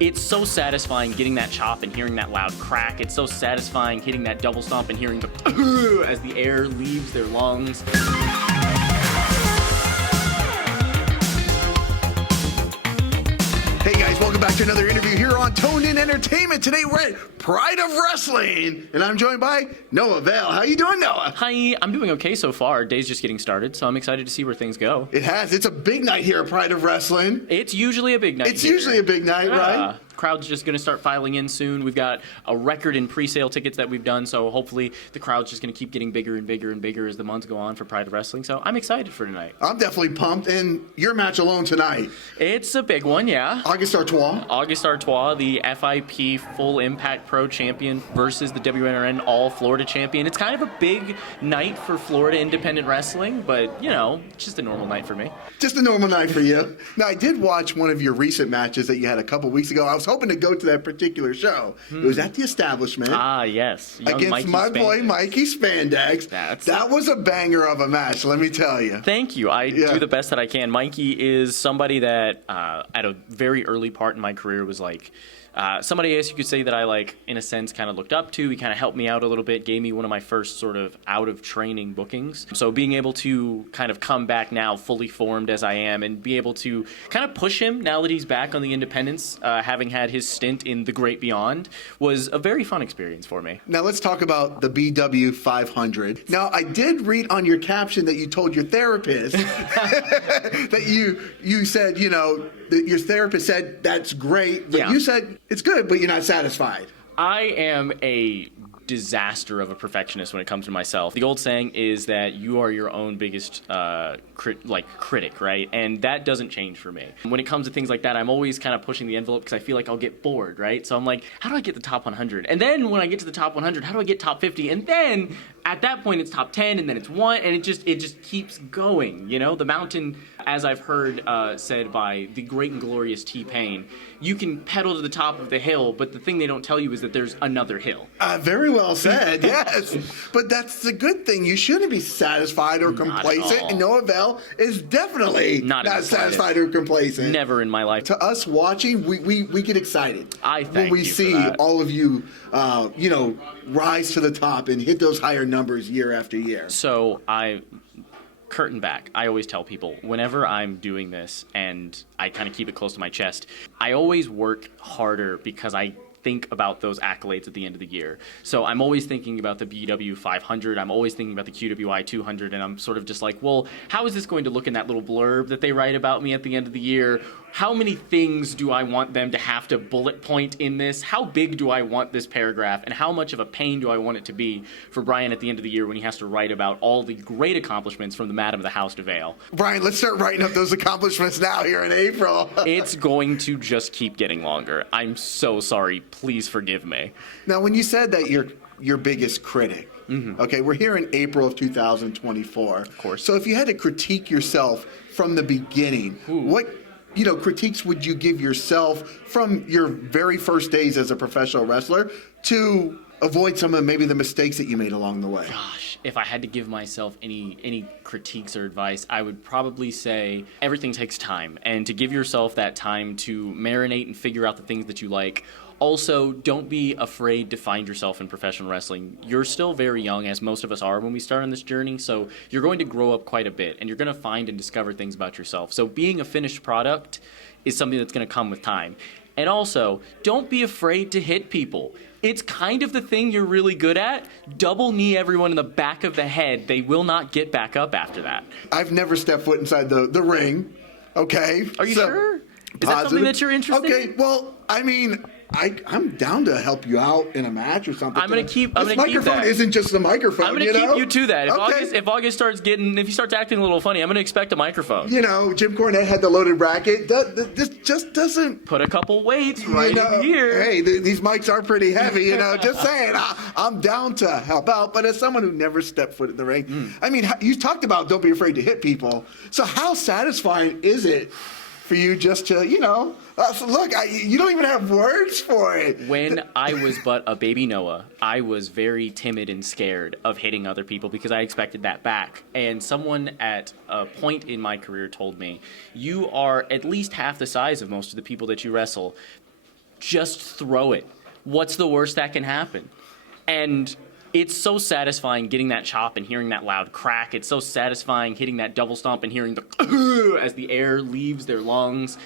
It's so satisfying getting that chop and hearing that loud crack. It's so satisfying hitting that double stomp and hearing the as the air leaves their lungs. Hey guys, welcome back to another interview here on Toned In Entertainment. Today we're at Pride of Wrestling, and I'm joined by Noah Vale. How you doing, Noah? Hi, I'm doing okay so far. Day's just getting started, so I'm excited to see where things go. It's a big night here at Pride of Wrestling. It's usually a big night. It's usually a big night, right? Crowd's just going to start filing in soon. We've got a record in pre-sale tickets that we've done, so hopefully the crowd's just going to keep getting bigger and bigger and bigger as the months go on for Pride of Wrestling. So I'm excited for tonight. I'm definitely pumped, and your match alone tonight. It's a big one, yeah. August Artois. August Artois, the FIP Full Impact Pro Champion versus the WNRN All Florida Champion. It's kind of a big night for Florida independent wrestling, but, you know, it's just a normal night for me. Just a normal night for you. Now, I did watch one of your recent matches that you had a couple weeks ago. I was hoping to go to that particular show. It was at the Establishment. Ah, yes. Young against Mikey my boy, Spandex. Mikey Spandex. That was a banger of a match, let me tell you. Thank you. I do the best that I can. Mikey is somebody that at a very early part in my career was like somebody, I guess you could say, that I, like, in a sense, kind of looked up to. He kind of helped me out a little bit, gave me one of my first sort of out-of-training bookings. So being able to kind of come back now fully formed as I am and be able to kind of push him now that he's back on the independents, having had his stint in the Great Beyond, was a very fun experience for me. Now let's talk about the BW 500. Now, I did read on your caption that you told your therapist that you said, you know, that your therapist said that's great, but you said it's good, but you're not satisfied. I am a disaster of a perfectionist when it comes to myself. The old saying is that you are your own biggest critic, right? And that doesn't change for me. When it comes to things like that, I'm always kind of pushing the envelope because I feel like I'll get bored, right? So I'm like, how do I get the top 100? And then when I get to the top 100, how do I get top 50? And then at that point it's top 10, and then it's 1, and it just keeps going, you know? The mountain, as I've heard said by the great and glorious T-Pain, you can pedal to the top of the hill, but the thing they don't tell you is that there's another hill. Very well said, yes. But that's the good thing. You shouldn't be satisfied or complacent, and Noah Vale is definitely not satisfied or complacent. Never in my life. To us watching, we get excited when we see all of you, you know, rise to the top and hit those higher numbers year after year. So curtain back, I always tell people, whenever I'm doing this, and I kind of keep it close to my chest, I always work harder because I think about those accolades at the end of the year. So I'm always thinking about the BW 500, I'm always thinking about the QWI 200, and I'm sort of just like, well, how is this going to look in that little blurb that they write about me at the end of the year? How many things do I want them to have to bullet point in this? How big do I want this paragraph? And how much of a pain do I want it to be for Brian at the end of the year when he has to write about all the great accomplishments from the Madam of the House to Vale? Brian, let's start writing up those accomplishments now here in April. It's going to just keep getting longer. I'm so sorry. Please forgive me. Now, when you said that you're your biggest critic, okay, we're here in April of 2024. Of course. So if you had to critique yourself from the beginning, what critiques would you give yourself from your very first days as a professional wrestler to avoid some of maybe the mistakes that you made along the way? Gosh, if I had to give myself any critiques or advice, I would probably say everything takes time, and to give yourself that time to marinate and figure out the things that you like. Also, don't be afraid to find yourself in professional wrestling. You're still very young, as most of us are when we start on this journey, so you're going to grow up quite a bit, and you're going to find and discover things about yourself. So being a finished product is something that's going to come with time. And also, don't be afraid to hit people. It's kind of the thing you're really good at. Double knee everyone in the back of the head. They will not get back up after that. I've never stepped foot inside the ring, okay? Are you sure? Is that something that you're interested in? Okay, well, I mean, I'm down to help you out in a match or something. I'm gonna keep this microphone that. Isn't just a microphone. I'm gonna keep you to that. If August if he starts acting a little funny, I'm gonna expect a microphone. You know, Jim Cornette had the loaded bracket. This just doesn't put a couple weights right in here. Hey, these mics are pretty heavy. You know, just saying. I'm down to help out, but as someone who never stepped foot in the ring, I mean, you talked about don't be afraid to hit people. So how satisfying is it for you just to, you know? Look, you don't even have words for it. When I was but a baby Noah, I was very timid and scared of hitting other people because I expected that back. And someone at a point in my career told me, you are at least half the size of most of the people that you wrestle. Just throw it. What's the worst that can happen? And it's so satisfying getting that chop and hearing that loud crack. It's so satisfying hitting that double stomp and hearing the as the air leaves their lungs.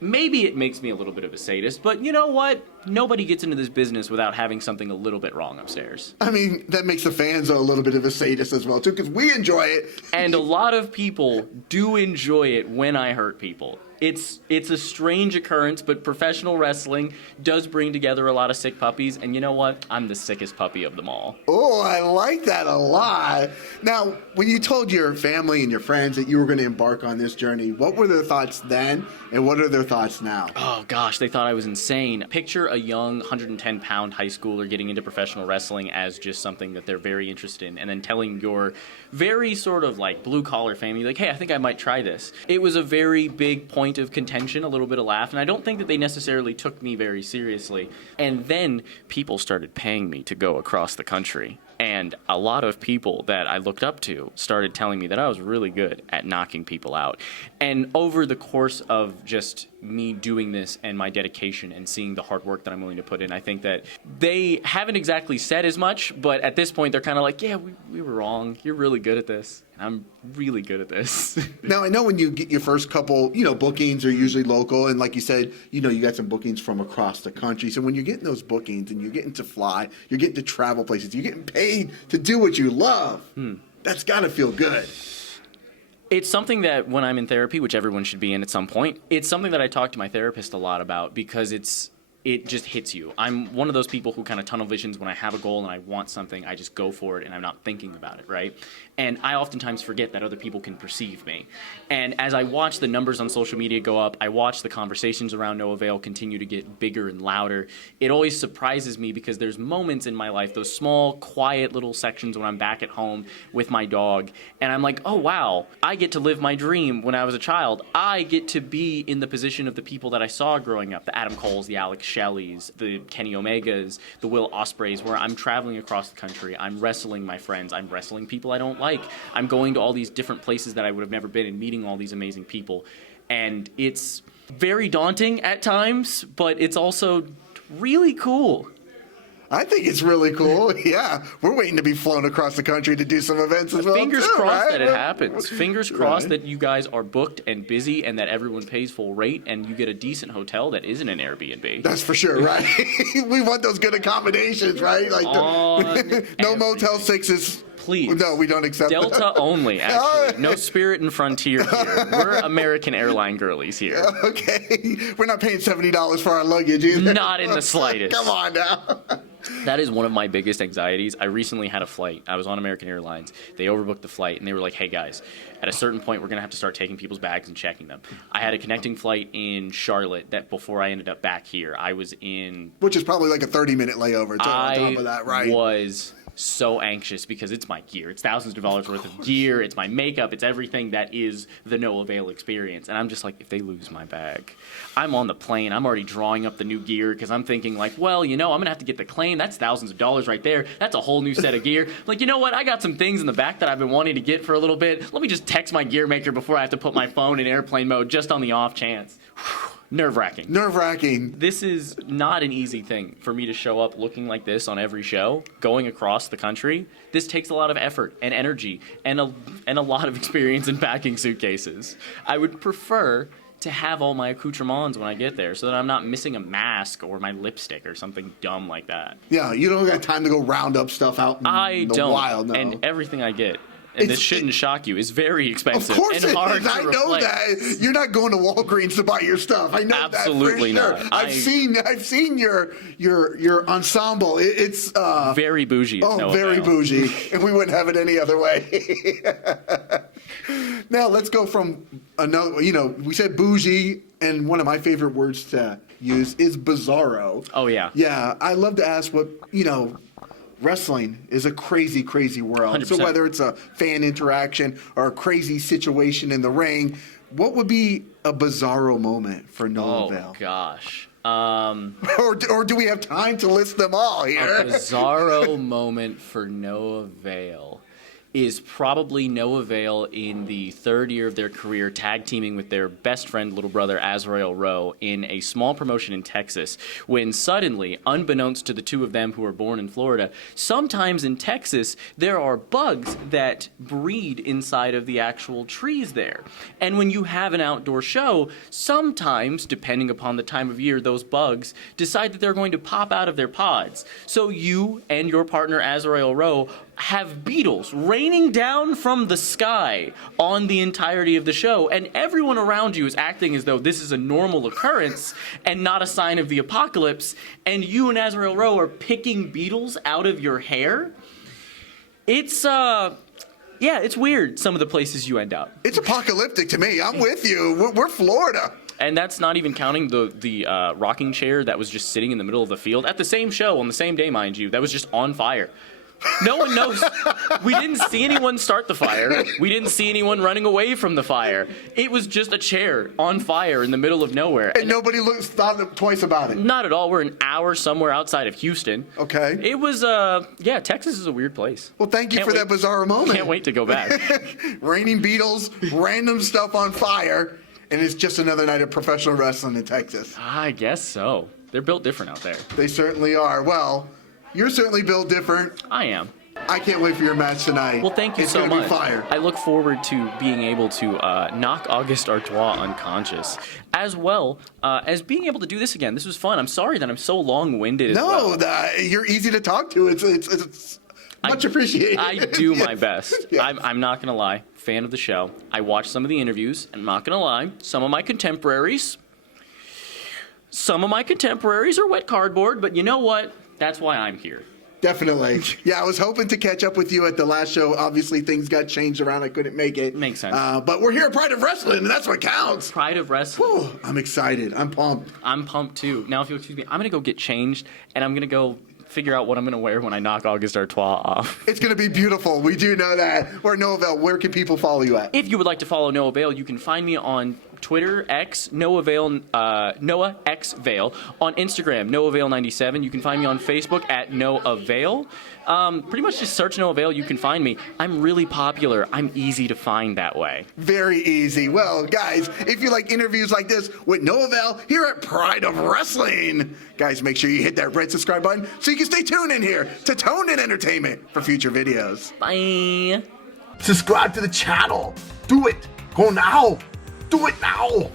Maybe it makes me a little bit of a sadist, but you know what? Nobody gets into this business without having something a little bit wrong upstairs. I mean, that makes the fans a little bit of a sadist as well, too, because we enjoy it. And a lot of people do enjoy it when I hurt people. It's a strange occurrence, but professional wrestling does bring together a lot of sick puppies, and you know what? I'm the sickest puppy of them all. Oh, I like that a lot. Now, when you told your family and your friends that you were going to embark on this journey, what were their thoughts then, and what are their thoughts now? Oh, gosh, they thought I was insane. Picture a young 110-pound high schooler getting into professional wrestling as just something that they're very interested in, and then telling your very sort of like blue-collar family, like, hey, I think I might try this. It was a very big point of contention, a little bit of laugh, and I don't think that they necessarily took me very seriously. And then people started paying me to go across the country. And a lot of people that I looked up to started telling me that I was really good at knocking people out. And over the course of just me doing this and my dedication and seeing the hard work that I'm willing to put in, I think that they haven't exactly said as much, but at this point they're kind of like, yeah, we were wrong. You're really good at this. And I'm really good at this. Now, I know when you get your first couple, bookings are usually local. And like you said, you got some bookings from across the country. So when you're getting those bookings and you're getting to fly, you're getting to travel places, you're getting paid to do what you love, that's got to feel good. It's something that when I'm in therapy, which everyone should be in at some point, it's something that I talk to my therapist a lot about because it just hits you. I'm one of those people who kind of tunnel visions when I have a goal and I want something, I just go for it and I'm not thinking about it, right? And I oftentimes forget that other people can perceive me. And as I watch the numbers on social media go up, I watch the conversations around No Avail continue to get bigger and louder. It always surprises me because there's moments in my life, those small, quiet little sections when I'm back at home with my dog, and I'm like, oh wow, I get to live my dream when I was a child. I get to be in the position of the people that I saw growing up, the Adam Coles, the Alex Shellys, the Kenny Omegas, the Will Ospreys, where I'm traveling across the country, I'm wrestling my friends, I'm wrestling people I don't like. I'm going to all these different places that I would have never been and meeting all these amazing people. And it's very daunting at times, but it's also really cool. I think it's really cool. Yeah, we're waiting to be flown across the country to do some events as well. Fingers too, crossed right? that it happens. Fingers crossed Right. that you guys are booked and busy and that everyone pays full rate and you get a decent hotel that isn't an Airbnb. That's for sure, right? We want those good accommodations, right? Like no Motel 6s. Please. No, we don't accept Delta that. only, actually. No Spirit and Frontier here. We're American airline girlies here. Okay. We're not paying $70 for our luggage either. Not in the slightest. Come on now. That is one of my biggest anxieties. I recently had a flight. I was on American Airlines. They overbooked the flight, and they were like, hey, guys, at a certain point, we're going to have to start taking people's bags and checking them. I had a connecting flight in Charlotte that before I ended up back here, I was in... Which is probably like a 30-minute layover on top of that, right? I was so anxious because it's my gear. It's thousands of dollars worth of gear. It's my makeup. It's everything that is the No Avail experience. And I'm just like, if they lose my bag, I'm on the plane. I'm already drawing up the new gear because I'm thinking like, well, I'm going to have to get the claim. That's thousands of dollars right there. That's a whole new set of gear. I'm like, you know what? I got some things in the back that I've been wanting to get for a little bit. Let me just text my gear maker before I have to put my phone in airplane mode just on the off chance. Nerve-wracking. Nerve-wracking. This is not an easy thing for me to show up looking like this on every show, going across the country. This takes a lot of effort and energy and a lot of experience in packing suitcases. I would prefer to have all my accoutrements when I get there so that I'm not missing a mask or my lipstick or something dumb like that. Yeah, you don't got time to go round up stuff out in the wild. No. And everything I get. And this shouldn't shock you. It's very expensive. Of course and it hard is. to I know replace. that. You're not going to Walgreens to buy your stuff. I know Absolutely that for sure. not. I've seen your ensemble. It's very bougie. Very bougie. And we wouldn't have it any other way. Now let's go from another. We said bougie, and one of my favorite words to use is Bizzaro. Oh yeah. Yeah, I love to ask what wrestling is a crazy, crazy world. 100%. So whether it's a fan interaction or a crazy situation in the ring, what would be a Bizzaro moment for No Avail? Oh, gosh. Or do we have time to list them all here? A Bizzaro moment for No Avail is probably Noah Vale in the third year of their career, tag teaming with their best friend, little brother, Azrael Row, in a small promotion in Texas, when suddenly, unbeknownst to the two of them who were born in Florida, sometimes in Texas, there are bugs that breed inside of the actual trees there. And when you have an outdoor show, sometimes, depending upon the time of year, those bugs decide that they're going to pop out of their pods. So you and your partner, Azrael Row, have beetles raining down from the sky on the entirety of the show, and everyone around you is acting as though this is a normal occurrence and not a sign of the apocalypse, and you and Azrael Row are picking beetles out of your hair. It's it's weird, some of the places you end up. It's apocalyptic to me. I'm with you. We're Florida. And that's not even counting the rocking chair that was just sitting in the middle of the field at the same show on the same day, mind you, that was just on fire. No one knows. We didn't see anyone start the fire. We didn't see anyone running away from the fire. It was just a chair on fire in the middle of nowhere. And nobody thought twice about it? Not at all. We're an hour somewhere outside of Houston. Okay. It was, Texas is a weird place. Well, thank you for that Bizzaro moment. Can't wait to go back. Raining beetles, random stuff on fire, and it's just another night of professional wrestling in Texas. I guess so. They're built different out there. They certainly are. Well, you're certainly built different. I am. I can't wait for your match tonight. Well, thank you so much. It's going to be fire. I look forward to being able to knock Auguste Artois unconscious, as well as being able to do this again. This was fun. I'm sorry that I'm so long-winded as well. You're easy to talk to. It's much appreciated. I do my Yes. best. Yes. I'm not going to lie. Fan of the show. I watched some of the interviews. I'm not going to lie. Some of my contemporaries are wet cardboard, but you know what? That's why I'm here. Definitely. Yeah, I was hoping to catch up with you at the last show. Obviously, things got changed around. I couldn't make it. Makes sense. But we're here at Pride of Wrestling, and that's what counts. Pride of Wrestling. Whew, I'm excited. I'm pumped. I'm pumped, too. Now, if you'll excuse me, I'm going to go get changed, and I'm going to go figure out what I'm going to wear when I knock Auguste Artois off. It's going to be beautiful. We do know that. We're Noah Vale. Where can people follow you at? If you would like to follow Noah Vale, you can find me on Twitter, X, Noah X Vale. On Instagram, Noah Vale 97. You can find me on Facebook at Noah Vale. Pretty much just search Noah Vale, you can find me. I'm really popular. I'm easy to find that way. Very easy. Well, guys, if you like interviews like this with Noah Vale here at Pride of Wrestling, guys, make sure you hit that red subscribe button so you can stay tuned in here to Tone and Entertainment for future videos. Bye. Subscribe to the channel. Do it. Go now. Do it now.